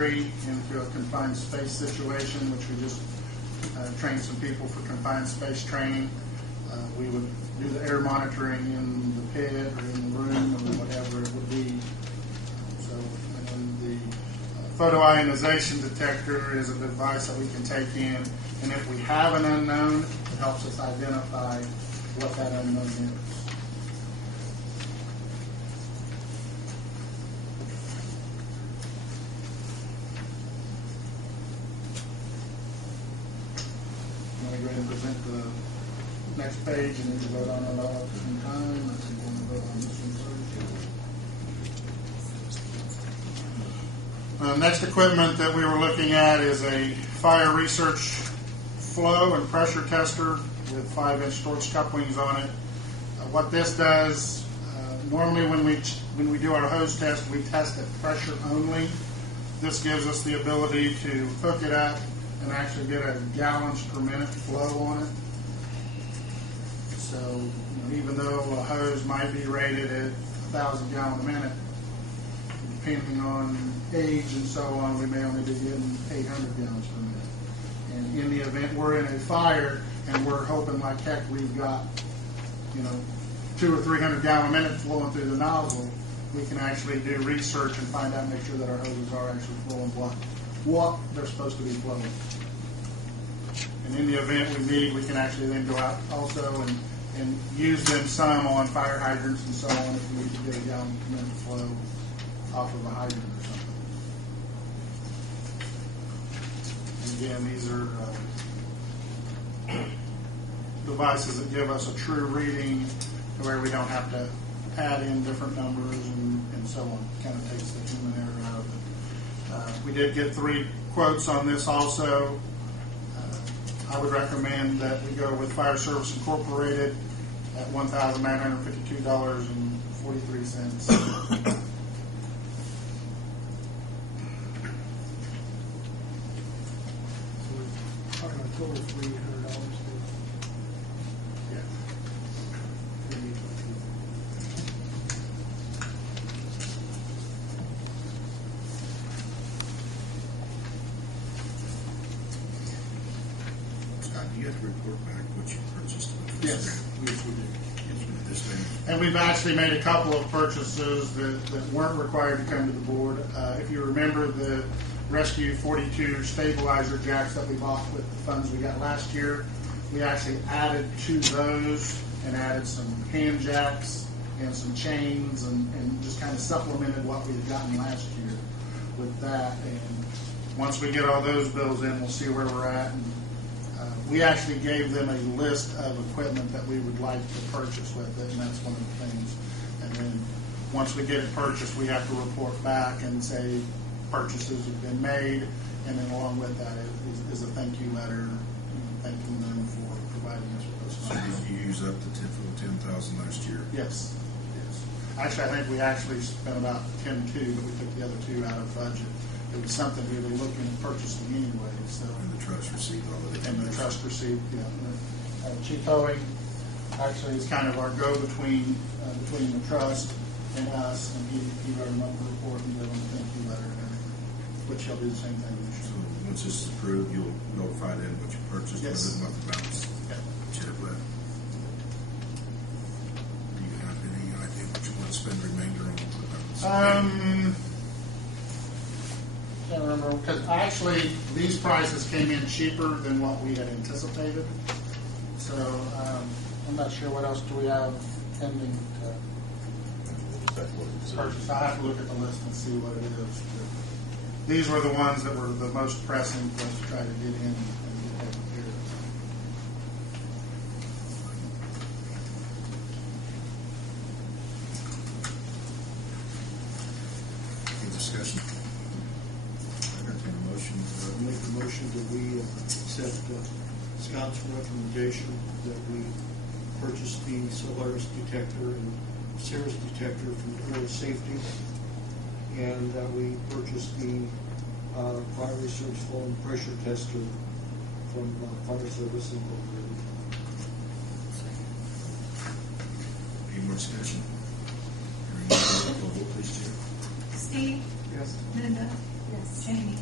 into a confined space situation, which we just trained some people for confined space training. We would do the air monitoring in the pit or in the room or whatever it would be. So, and the photo ionization detector is a device that we can take in, and if we have an unknown, it helps us identify what that unknown is. Go ahead and present the next page, and then you vote on it all at the same time. Let's see if you want to vote on this one first. Next equipment that we were looking at is a fire research flow and pressure tester with 5-inch Storch couplings on it. What this does, normally when we do our hose test, we test at pressure only. This gives us the ability to hook it up and actually get a gallons per minute flow on it. So even though a hose might be rated at 1,000 gallons a minute, depending on age and so on, we may only be getting 800 gallons per minute. And in the event we're in a fire and we're hoping like heck we've got 200 or 300 gallon a minute flowing through the nozzle, we can actually do research and find out, make sure that our hoses are actually flowing what they're supposed to be flowing. And in the event we need, we can actually then go out also and use them some on fire hydrants and so on if we need to get a gallon per minute flow off of a hydrant or something. And again, these are devices that give us a true reading to where we don't have to add in different numbers and so on. It kind of takes the human error out of it. We did get 3 quotes on this also. I would recommend that we go with Fire Service Incorporated at $1,952.43. Total $300. Yeah. Scott, do you have to report back what you purchased? Yes, we do. This thing. And we've actually made a couple of purchases that weren't required to come to the board. If you remember the Rescue 42 stabilizer jacks that we bought with the funds we got last year, we actually added to those and added some hand jacks and some chains and just kind of supplemented what we had gotten last year with that. And once we get all those bills in, we'll see where we're at. And we actually gave them a list of equipment that we would like to purchase with it, and that's one of the things. And then once we get it purchased, we have to report back and say purchases have been made, and then along with that is a thank you letter, thanking them for providing us with those So funds. did you use up the $10,000 last year? Yes. Actually, I think we actually spent about 10.2, but we took the other 2 out of budget. It was something we were looking at purchasing anyway. So. And the trust received all of it? And the trust received, yeah. Chief Towing actually is kind of our go-between between the trust and us, and he wrote them up a report and gave them a thank you letter and everything, which he'll do the same thing this So year. once this is approved, you'll notify them what you purchased, Yes. whether what the balance Yeah. that you have left. Do you have any idea what you want to spend the remainder on? Can't remember, because actually these prices came in cheaper than what we had anticipated. So I'm not sure what else do we have pending to purchase. I have to look at the list and see what it is. But these were the ones that were the most pressing for us to try to get in and get taken care of. Any discussion? Entertain a motion. Make a motion that we accept Scott's recommendation that we purchase the Solaris detector and Cirrus detector from Air Safety, and that we purchase the fire research flow and pressure tester from Fire Service Incorporated. Any more discussion? Hearing none, roll call vote, please, Chair. Steve? Yes. Linda? Yes. Jamie?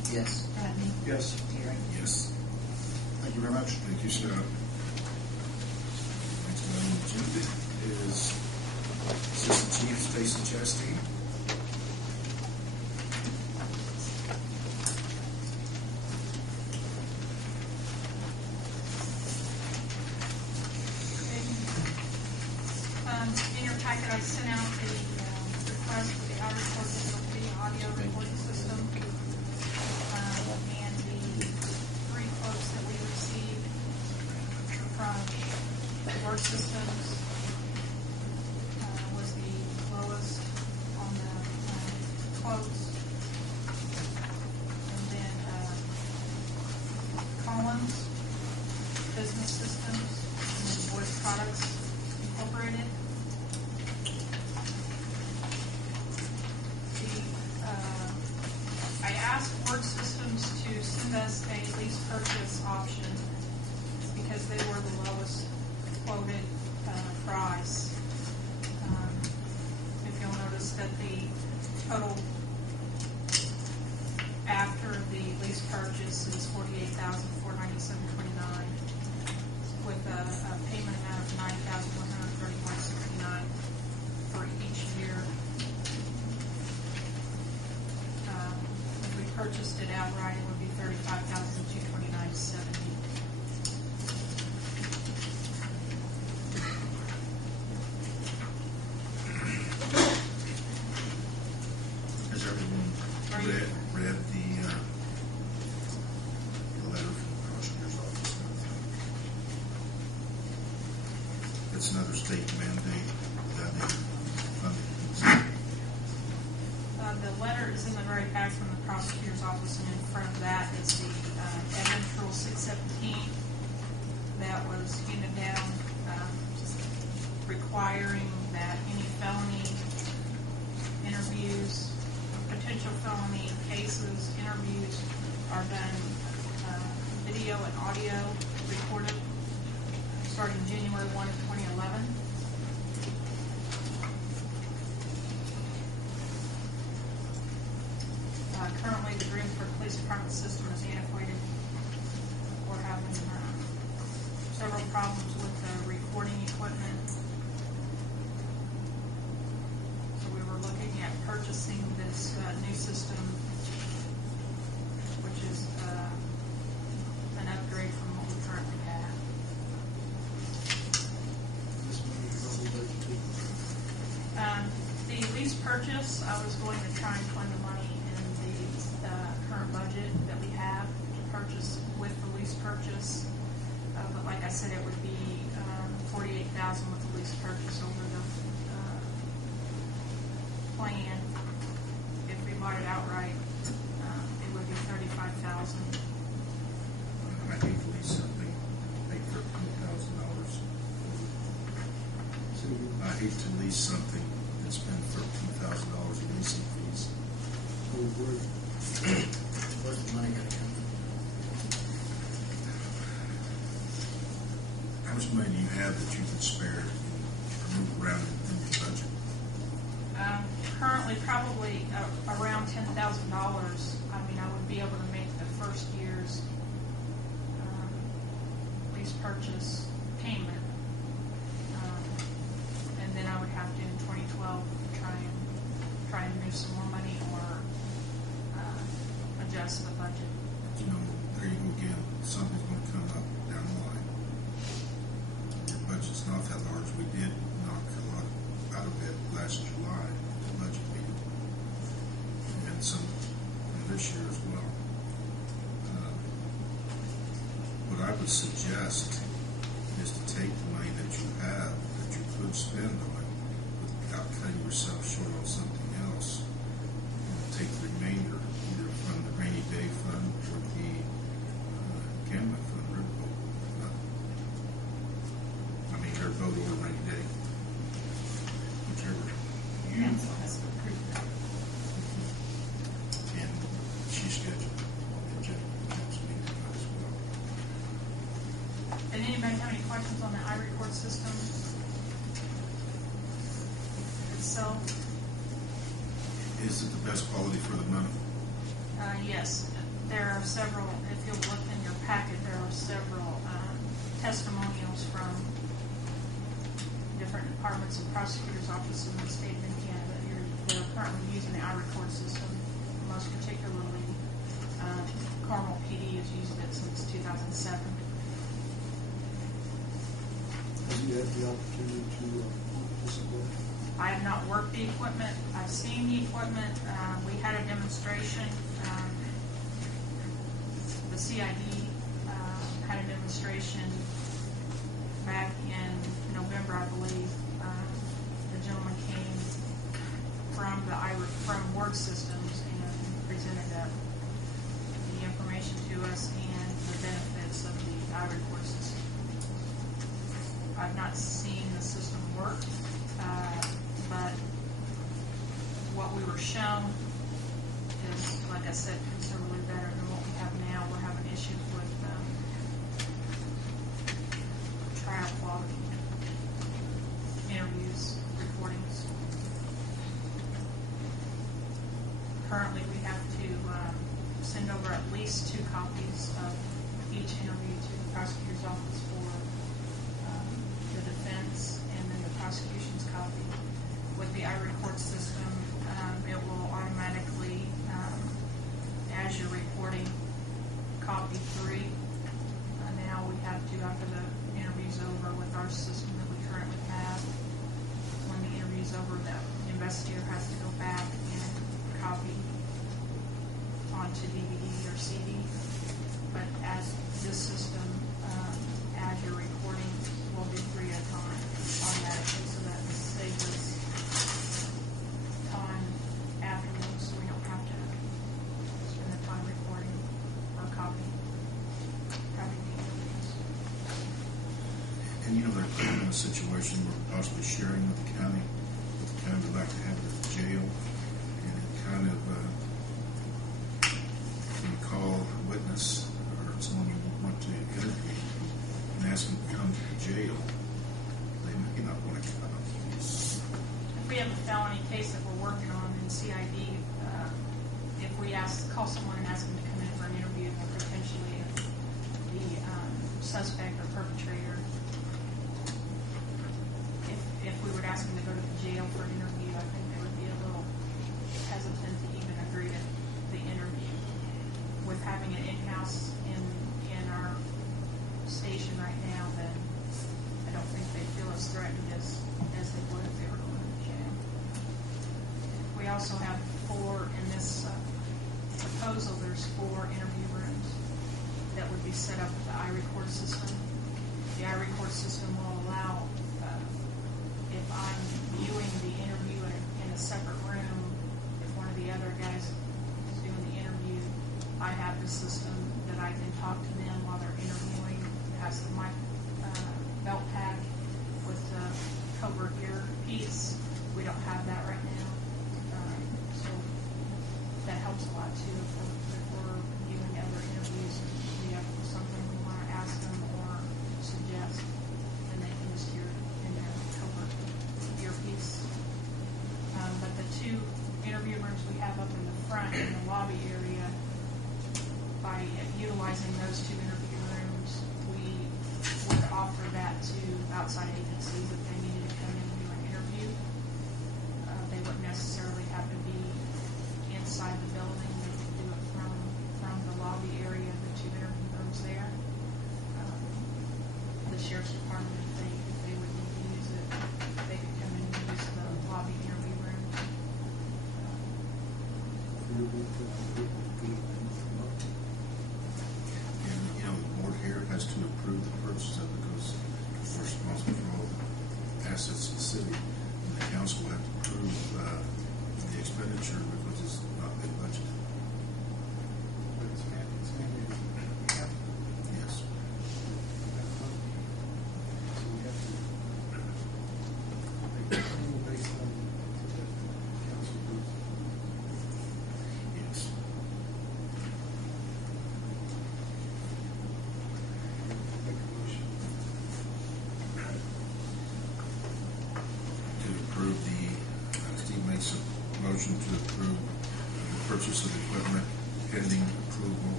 Yes. Rodney? Yes. Terry? Yes. Thank you very much. Thank you, Scott. Next item on the agenda is Assistant Chief Stacy Chastain. In your packet, I sent out the request for the out-of-court digital video audio recording system, and the 3 quotes that we received from Word Systems was the lowest on the quotes. And then Collins Business Systems and then Voice Products Incorporated. I asked Word Systems to send us a lease purchase option because they were the lowest quoted price. If you'll notice that the total after the lease purchase is $48,497.29 with a payment amount of $9,131.69 for each year. If we purchased it outright, it would be $35,229.70. Has everyone read the letter from the prosecutor's office? It's another state mandate that they funding. The letter is in the very back from the prosecutor's office, and in front of that is the evidence rule 617 that was handed down, requiring that any felony interviews, potential felony cases, interviews are done video and audio recorded starting January 1 of 2011. Currently, the Greensburg Police Department system is antiquated. We're having several problems with the recording equipment. So we were looking at purchasing this new system, which is an upgrade from what we currently have. This money is all budget too. The lease purchase, I was going to try and fund the money in the current budget that we have to purchase with the lease purchase. But like I said, it would be $48,000 with the lease purchase over the plan. If we bought it outright, it would be $35,000. I hate to lease something, pay $13,000. So I hate to lease something and spend $13,000 in leasing fees. Where's the money gonna come from? How much money do you have that you can spare and move around in your budget? Currently, probably around $10,000. I mean, I would be able to make the first year's lease purchase payment, and then I would have to in 2012 try and move some more money or adjust the budget. You know, there you go again, something's going to come up down the line. Your budget's not that large. We did knock a lot out of it last July, the budget meeting, and some this year as well. What I would suggest is to take the money that you have, that you could spend on it, without cutting yourself short on something else, and take the remainder either from the rainy day fund or the gambling fund, riverboat. I mean, riverboat or rainy day, whichever you Council has to approve that. and she's scheduled on the agenda for the next meeting as well. And anybody have any questions on the iRecord system itself? Is it the best quality for the money? Yes. There are several, if you'll look in your packet, there are several testimonials from different departments and prosecutors' offices in the state of Indiana that are currently using the iRecord system. Most particularly, Carmel PD has used it since 2007. Have you had the opportunity to support? I have not worked the equipment. I've seen the equipment. We had a demonstration. The CID had a demonstration back in November, I believe. The gentleman came from Word Systems and presented the information to us and the benefits of the iRecord system. I've not seen the system work, but what we were shown is, like I said, considerably better than what we have now. We're having issues with trial quality, interviews, recordings. Currently, we have to send over at least 2 copies of each interview to the prosecutor's office for the defense and then the prosecution's copy. With the iRecord system, it will automatically, as you're recording, copy 3. Now we have to, after the interview's over with our system that we currently have, when the interview's over, the investigator has to go back and copy onto DVD or CD. But as this system, as you're recording, will be 3 at a time automatically, so that saves us time afterwards, so we don't have to spend the time recording or copying the interviews. And they're in a situation where possibly sharing with the county would like to have it at the jail, and it kind of, when you call a witness or someone you want to interview and ask them to come to the jail, they may not want to come. If we have a felony case that we're working on in CID, if we call someone and ask them to come in for an interview, they're potentially the suspect or perpetrator. If we would ask them to go to the jail for an interview, I think they would be a little hesitant to even agree to the interview. With having it in-house in our station right now, then I don't think they feel as threatened as they would if they were going to jail. We also have 4 in this proposal. There's 4 interview rooms that would be set up with the iRecord system. The iRecord system will allow, if I'm viewing the interview in a separate room, if one of the other guys is doing the interview, I have the system that I can talk to them while they're interviewing. It has the mic belt pack with the covert earpiece. We don't have that right now. So that helps a lot too if we're viewing other interviews and we have something we want to ask them or suggest, and they can just hear it in their covert earpiece. But the 2 interview rooms we have up in the front in the lobby area, by utilizing those 2 interview rooms, we would offer that to outside agencies if they needed to come in and do an interview. They wouldn't necessarily have to be inside the building. They could do it from the lobby area, the 2 interview rooms there. The sheriff's department, if they would need to use it, they could come in and use the lobby interview room. And, the board here has to approve the purchase of it because we're responsible for all the assets of the city. And the council will have to approve the expenditure because it's not been budgeted.